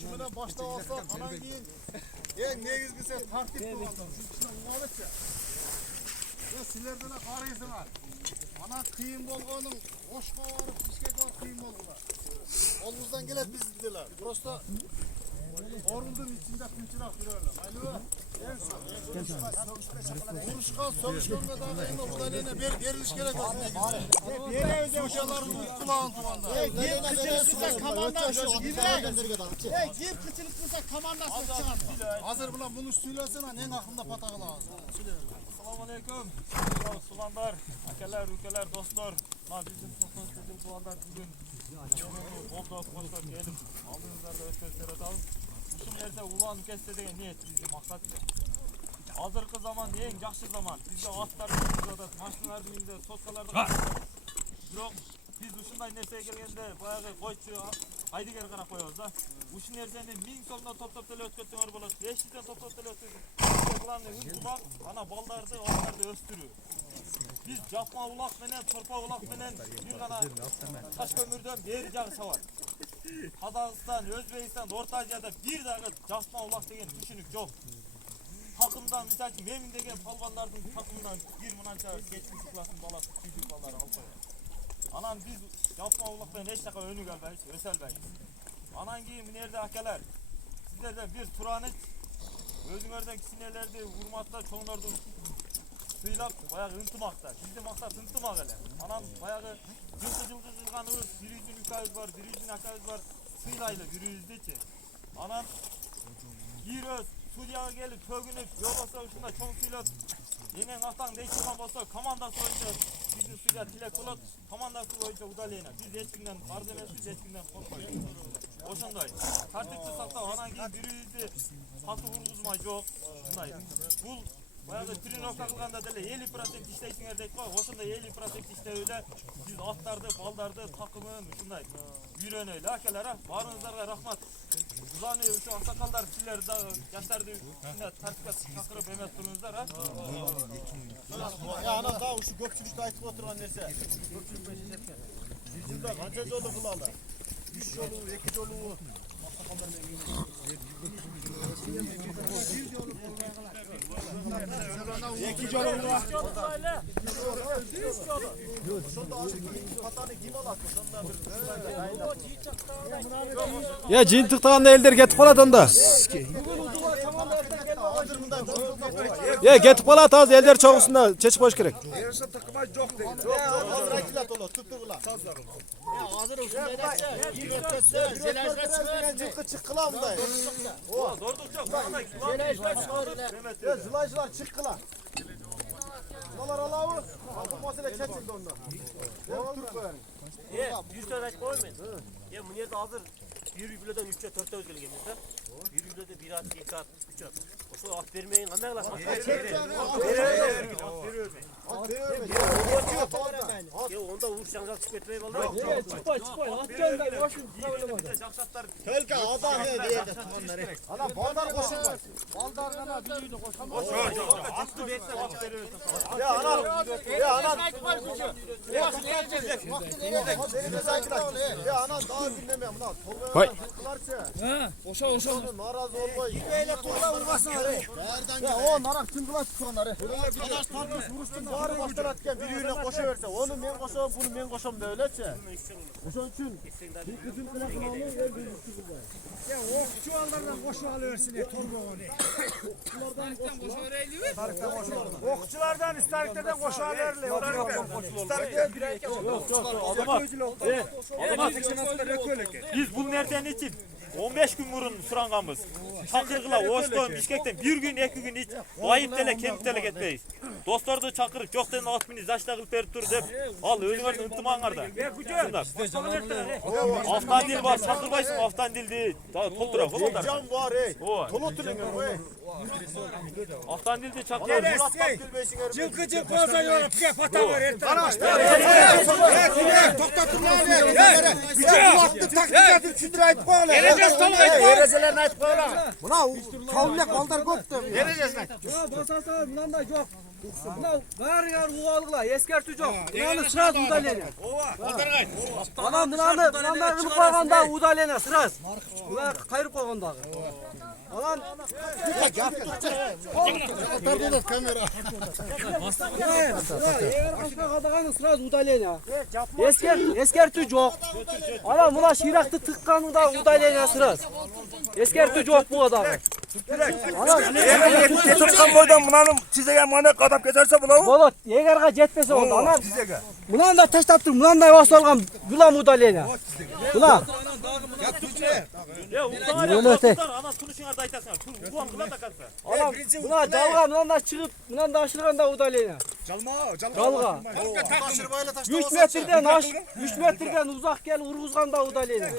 Şimdiden başta olsa anan giyin. Negizgisi taktik bu adam. Şuna uğraşça. Ya sizlerden karıyısın ha. Anan kıyım bolğanın hoşqa varıp pişke var kıyım bolğular. Olumuzdan gelet biz dediler. Prosta orundun içinde kınçırak duruyorlar. Alo. Vuruşkan, soğuşkanla da kıyma budalayına beriliş gerek olsun. Suşalarımız kulağın tuvanda. Gip kıçılıklısa kamandan gip kıçılıklısa kamandan çıkar. Hazır bulan bunu söylesene ne aklında patakla ağzı. Assalamu alaikum. Sulandar, akalar, ülkeler, dostlar. Bizim sosyal sulandar bugün oldu arkadaşlar gelip aldığınızlarda ötköz atalım. Uşum yerse ulan kesse degen niyet bizim maksat. Hazırkı zaman en yaxşı zaman. Bizde atlar, maşınlar bizde sotkalarda. Biroq biz uşunday nersege kelgende bayagı koyçu aydiger qarap koyabız da. Uşun nerseni 1000 so'mdan to'plab tele o'tkazsanglar bo'ladi. 500 dan to'plab tele o'tkazib. Planni unutmak, ana baldarni, otlarni o'stirib. Biz japma uloq bilan, turpa uloq bilan bir gana taş kömürden beri jağı savar. Qozog'iston, O'zbekiston, O'rta Osiyada bir dağı japma uloq degan tushunuk yo'q. Takımdan misal ki benim degen palvanlarning takımdan bir munancha geçmiş klasın balası, küçük balları alып koyar. Anan biz yapma uloqdan hech naqa önük albaymiz, öselbaymiz. Anan keyin bu yerde akalar, sizlerden bir turanıç, özüңөрдөн кичинелерди урматтап, чоңдорду сыйлап, баягы ынтымакта. Биздин максат ынтымак эле. Анан баягы жылкы кылганыбыз, бирүүзүн үкабыз бар, бирүүзүн акабыз бар, сыйлайлы бирүүздүчү. Анан кийрөз судьяга келип, төгүнүп, жолбосо ушундай чоң сыйлап, Yenen atan değiştirmen olsa komandası boyunca bizim suya tilek bulut, komandası boyunca udalıyla. Biz eskinden arz emesiz, eskinden korkmayız. Oşanday. Tartıkçı sakta anan ki biriydi, satı vurguzma yok. Şunday. Bu bayağı trenirovka kılganda dele 50% işleyişin dek var. Oşanda 50% işleyöyle biz atlardı, baldardı, takımın şunday. Yürüyen öyle. Akelere varınızlara rahmat. Uzanı şu aksakallar sizler de yaşlardı. Şimdi tartıkça çakırıp emet durunuzlar ha. Ya ana daha şu gökçülükte aytıp oturan neyse. Gökçülük beşi sepken. Yüzümde kanca yolu kılalı. 3 yolu, 2 yolu. İki yolu var. Ya jintықтағанда елдер кетіп қалады онда. Ya кетіп қалады аз елдер чоғысында чечіп қойыш керек. Zılaycılar çıkkılar. Zılalar alavı. Bu mesele keçildi ondan. Türk koyarım. Yüz tane açık koymayın. Ya bu yerde hazır 1,4'ten 3'e 4'e özgürlüğümüzde. 1,4'de 1 at, 2 at, 3 at. O at vermeyin, anne kılasın. At vermeyin. Ya onda uğuş janjal çıkıp etmeyi vallahi. Çıkma. At gönder. Boşun. Tölke adam ne diye de tutanları. Ana baldar koşulmaz. Baldar ana büyüğünü koşamaz. Aslı bekle at veriyorsun. Ya ana. Ya ana. Ya ana daha dinlemiyorum lan. Hay. Oşa. Narazı olmayı. Böyle turla vurmasın arayı. Ya o narak tüngüla tutanları. Adaş tartış vuruştun. Bağırı baştan atken biri yine koşuverse. Onu men koşuyorum, bunu men koşuyorum böylece. Oşan için. Bir kızın kılakını alıyor. Ya o çuvallardan koşu alıversin ya torba onu. Okçulardan üstelikten koşu alırlar. Biz bu nereden için 15 gün burun surangamız. Çakırgıla, Oston, Bişkek'ten bir gün, 2 gün hiç ayıp tele, kemik tele gitmeyiz. Dostlardı çakırıp, yok den atmini zaşta kılıp verip dur dep, al özüңөрдүн ынтымагыңарда. Aftan dil var, çakırbaysın, aftan dil değil. Toltura, kollar. Cam var ey. Tolu tülüngür ey. Aftan dil de çakır. Cılkıcı kozan yorup diye pata var. Toktatın lan ey. Bir vakti taktik edip sündüreyip koyalım. Geleceğiz tavuğa koy. Vereceğiz ayıp koyalım. Buna tavlak balдар koptu. Vereceğiz lan. Ya basasa bundan da yok. Var yar uğalıkla eskertici yok. Bunları sıraz udalene. Anam bunları kılıp koyganda udalene sıraz. Bunlar kayırıp koyganda. Alan Tartılır kamera. Kadağanın sıraz udalene. Eskertici yok. Alan buna şiraktı tıkkanında udalene sıraz. Eskertici yok bu adamı. Getirken boydan bunların çizegen mane kadap geçerse bulalım. Bolot yegerga jetmese oldu. Anam bundan da taştattım. Bundan da vasılgan bulam udalene. Bula. Ya ular ana turuşuңарды айтасың. Тур буам кыла да канса. Alam buna dalga bundan da çıkıp bundan da aşırganda udalene. Dalga. 3 metreden 3 metreden uzak gel urguzganda udalene.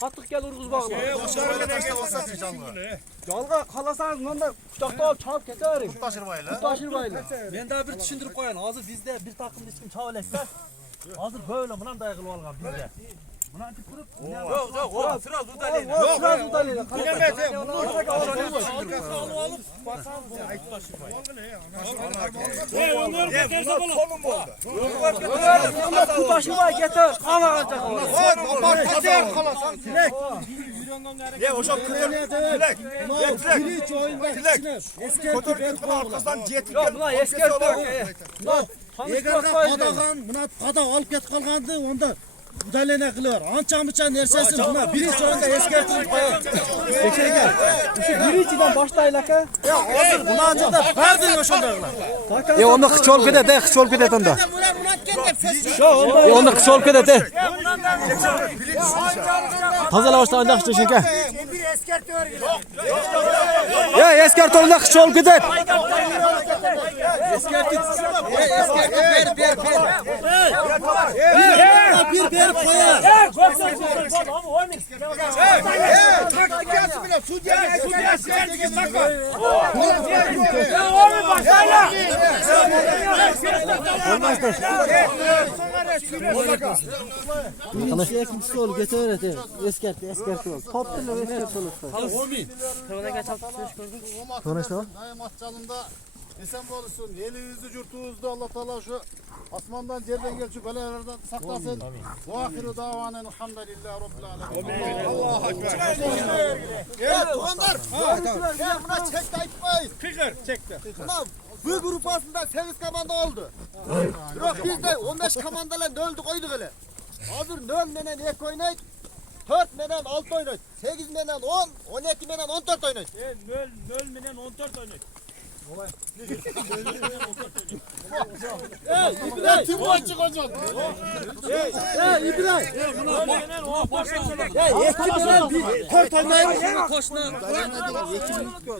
Katık gel urguzbağına. Dalga kalasanız bundan da kucakta alıp çalıp keterim. Taşırbayla. Ben daha bir düşündürüp koyan. Hazır bizde bir takım içkim çavaletse. Hazır böyle bundan dayalı olgan bizde. Buna antip kurup Yok o sıra udalene. Yok sıraz udalene. Kutaşıma getir. Kana kalacak. Ya o şok kılır. Bilek. Birinci oyunda içine eskerti ver Arkasından jet. Yok buna eskerti yok. Egerga qadağan, buna qadaq alıp ket qalgandı, onda udalene qılır. Ança-mıça nersesin buna birinci oyunda eskertirip qoyar. Geçerken. Şu birinciden başlayla. Hazır buna anca da verdin oşondaglar. Onu kıç olup gidet, kıç olup gidet onda. Onu kıç olup gidet. Tazala başlayınca kıç çünkü. Bir eskerti var. Ya eskert onda kıç olup gidet. Eskerti ver. Bir berip koyar. İkincisi ol getir öğret. Eskerti ol. Top dille eskerti olur. Matçalında esen olsun. Elinizi yurtunuzda Allah Teala şu asmandan yerden gel şu belalardan saklasın. Ve ahiru davanen elhamdülillahi rabbil alamin. Allahu ekber. Ya tuğanlar. Ya buna çekti aytmayın. Çekti. Bu grupasında 8 komanda oldu. Yok biz de 15 komandalarla öldük koyduk öyle. Hazır 4 menen 2 oynayıp 4 menen 6 oynayıp 8 menen 10, 12 menen 14 oynayıp. Nöl menen 14 oynuyor. Kim bu açık hocam? İbrahim.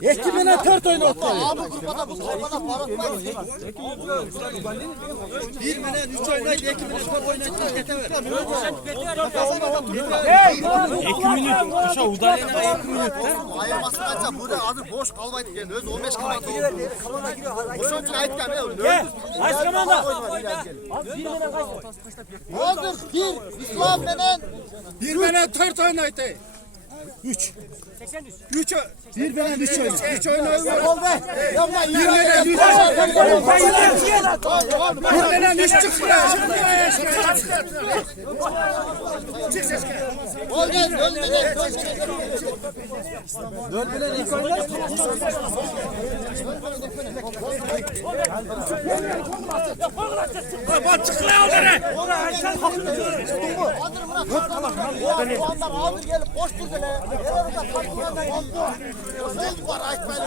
Ekibine tört oyunu attı. Abi grupada bu torbada parlatmayın. Bir menen 3 oynayıp ekibine top oynayıp yetever. Ayırması kaçsa burada hazır boş kalmaydı yani öz 15 kalmaydı. Boşun için ayıtken Kaç komanda? hazır bir İslam menen Bir menen tört oynayıp. 3. 3 bir menen 3 oynayıp. 3 oynayıp. Ol be. Yapma Bir menen 3. Bir menen 3 çık buraya. Çık ses gel. Ol gel öl menen. Dölmelen ilk oynar. Bak çıkıyor onları. Hazır gelip koştu bile. Var ayıtmayın.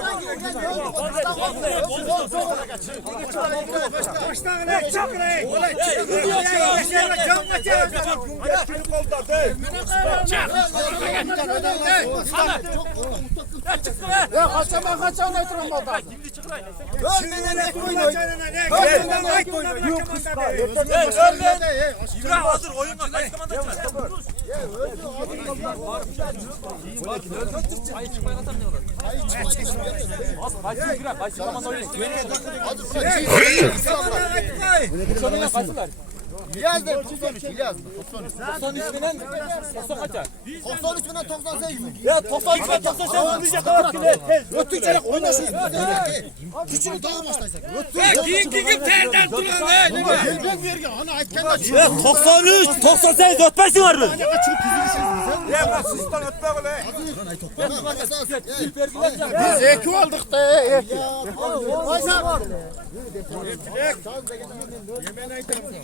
Ya kaçama kaçama oturun orada. İbrahim hazır oyunla kaç komanda çıkar? İlyas de 93 İlyas. 93 binen 90 kaçar. 93 binden 98 mi? Ya 93 binen 98 olmayacak kadar bile. Ötücülük oynasın. Küçülü daha başlayacak. Kim terden duran lan? Ben vergen ana aytken Ya 93, 98 ötmesin var mı? Ya sistem ötme böyle. Biz eki aldık da eki.